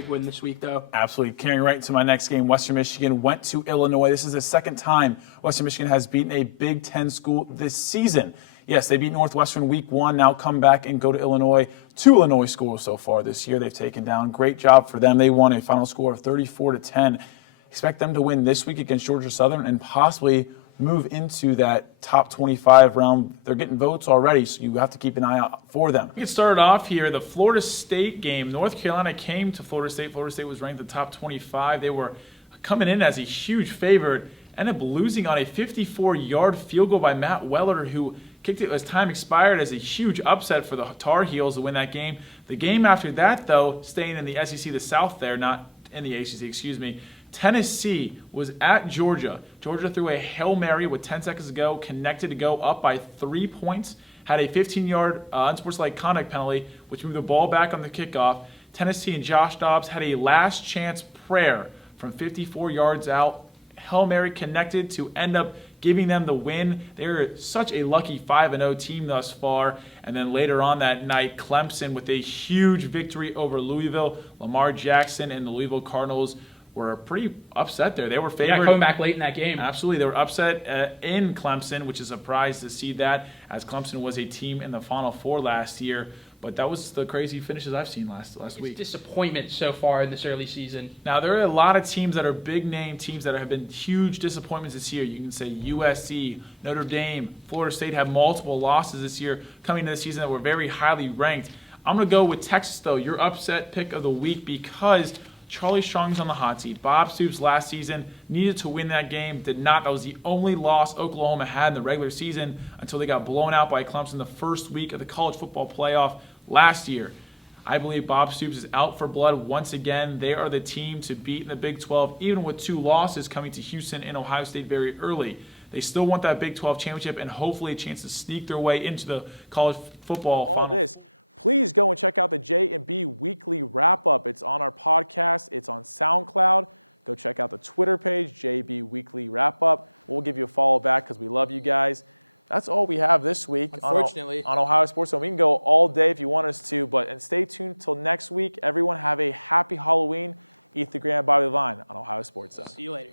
big win this week, though. Absolutely. Carrying right into my next game, Western Michigan went to Illinois. This is the second time Western Michigan has beaten a Big Ten school this season. Yes, they beat Northwestern week 1, now come back and go to Illinois. 2 Illinois schools so far this year they've taken down. Great job for them. They won a final score of 34-10. Expect them to win this week against Georgia Southern and possibly move into that top 25 round. They're getting votes already, so you have to keep an eye out for them. We get started off here. The Florida State game. North Carolina came to Florida State. Florida State was ranked the top 25. They were coming in as a huge favorite. Ended up losing on a 54-yard field goal by Matt Weller, who kicked it as time expired, as a huge upset for the Tar Heels to win that game. The game after that, though, staying in the SEC, the South there, not in the ACC, excuse me, Tennessee was at Georgia. Georgia threw a Hail Mary with 10 seconds to go, connected to go up by 3 points, had a 15-yard unsportsmanlike conduct penalty, which moved the ball back on the kickoff. Tennessee and Josh Dobbs had a last chance prayer from 54 yards out. Hail Mary connected to end up giving them the win. They're such a lucky 5-0 team thus far. And then later on that night, Clemson with a huge victory over Louisville. Lamar Jackson and the Louisville Cardinals were pretty upset there. They were favored. Yeah, coming back late in that game. Absolutely. They were upset in Clemson, which is a surprise to see that, as Clemson was a team in the Final Four last year. But that was the crazy finishes I've seen last week. Disappointment so far in this early season. Now, there are a lot of teams that are big-name teams that have been huge disappointments this year. You can say USC, Notre Dame, Florida State have multiple losses this year coming into the season that were very highly ranked. I'm going to go with Texas, though, your upset pick of the week, because Charlie Strong's on the hot seat. Bob Stoops last season needed to win that game, did not. That was the only loss Oklahoma had in the regular season until they got blown out by Clemson the first week of the college football playoff last year. I believe Bob Stoops is out for blood once again. They are the team to beat in the Big 12, even with 2 losses coming to Houston and Ohio State very early. They still want that Big 12 championship and hopefully a chance to sneak their way into the college football. All this. Please go and check out the J&B Weekly Wrap-Up. It's on our podcast. It's on SoundCloud. Go check out the Twitter page, JB Weekly Wrap-Up. We'll give you a follow back because we love you guys. That's all we have this week Unfortunately. on Ohio Sports Zone. We can go all day if you want us to, and stay tuned till next week. Everyone have a happy Halloween. Ethan Graham, Bobby Levine on Ohio Sports Zone. See you later.